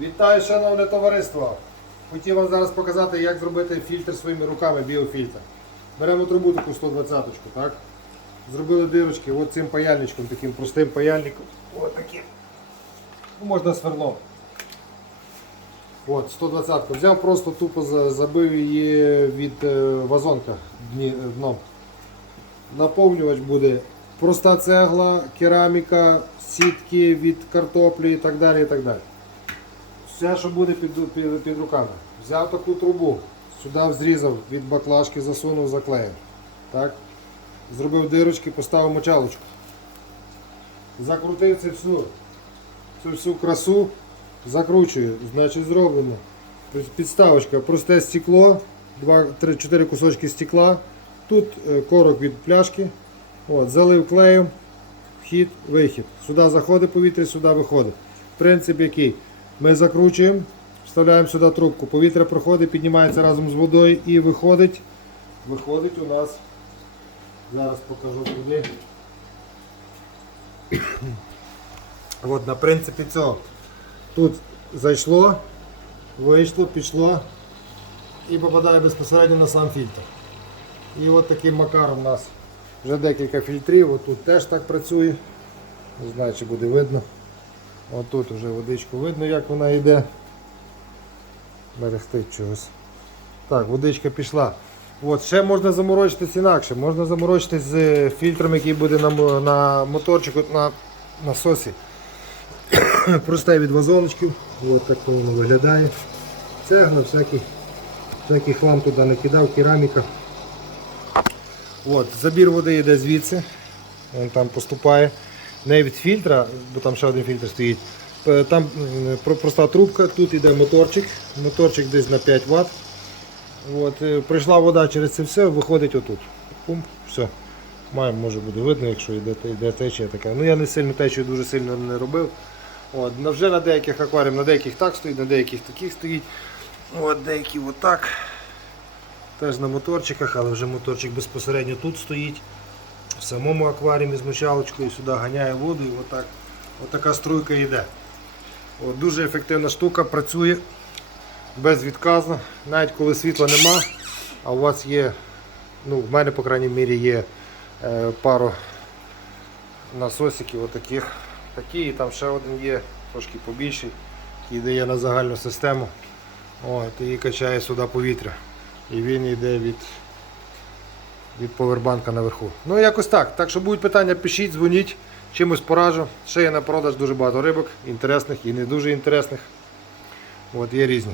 Вітаю, шановне товариство! Хотів вам зараз показати, як зробити фільтр своїми руками, біофільтр. Беремо трубу таку 120 так? Зробили дирочки от цим паяльничком, таким простим паяльником. От таким. Ну, можна сверлом. От, 120 Взяв просто тупо забив її від е, вазонка дном. Наповнювач буде проста цегла, кераміка, сітки від картоплі і так далі. і так далі. Все, що буде під, під, під руками. Взяв таку трубу, сюди зрізав від баклажки, засунув, заклеїв. Так? Зробив дирочки, поставив мочалочку. Закрутив цю всю, цю всю красу, закручую, значить зроблено. Підставочка, просте стекло, 2-4 кусочки стекла. Тут е, корок від пляшки. От, залив клеєм, вхід, вихід. Сюди заходить повітря, сюди виходить. Принцип який? Ми закручуємо, вставляємо сюди трубку, повітря проходить, піднімається разом з водою і виходить. Виходить у нас. Зараз покажу куди. От на принципі цього. Тут зайшло, вийшло, пішло і попадає безпосередньо на сам фільтр. І от таким макаром у нас вже декілька фільтрів, от тут теж так працює. Не знаю, чи буде видно. От тут вже водичку видно, як вона йде. Мерехтить чогось. Так, водичка пішла. От, ще можна заморочитись інакше. Можна заморочитись з фільтром, який буде на, на моторчику, на насосі. Просте від вазоночків. От так воно виглядає. Цегла, всякий, всякий хлам туди не кидав, кераміка. От, забір води йде звідси. Він там поступає. Не від фільтра, бо там ще один фільтр стоїть. Е, Там проста трубка, тут йде моторчик. Моторчик десь на 5 Вт. От, е, прийшла вода через це все, виходить отут. Пум, все. Маємо, може буде видно, якщо йде, йде течія така. Ну я не сильно течію дуже сильно не робив. От, вже на деяких акваріумах, на деяких так стоїть, на деяких таких стоїть. От, деякі отак. Теж на моторчиках, але вже моторчик безпосередньо тут стоїть. В самому акваріумі з мочалочкою сюди ганяє воду і отак, отака струйка йде. От, дуже ефективна штука, працює безвідказно, навіть коли світла нема, а у вас є, ну в мене по крайній мірі є е, пару насосиків отаких. Такі, і там ще один є, трошки побільший, який дає на загальну систему. От, і качає сюди повітря. І він йде від, від повербанка наверху. Ну якось так. Так що будуть питання, пишіть, дзвоніть, чимось поражу. Ще є на продаж дуже багато рибок, інтересних і не дуже інтересних. От, є різні.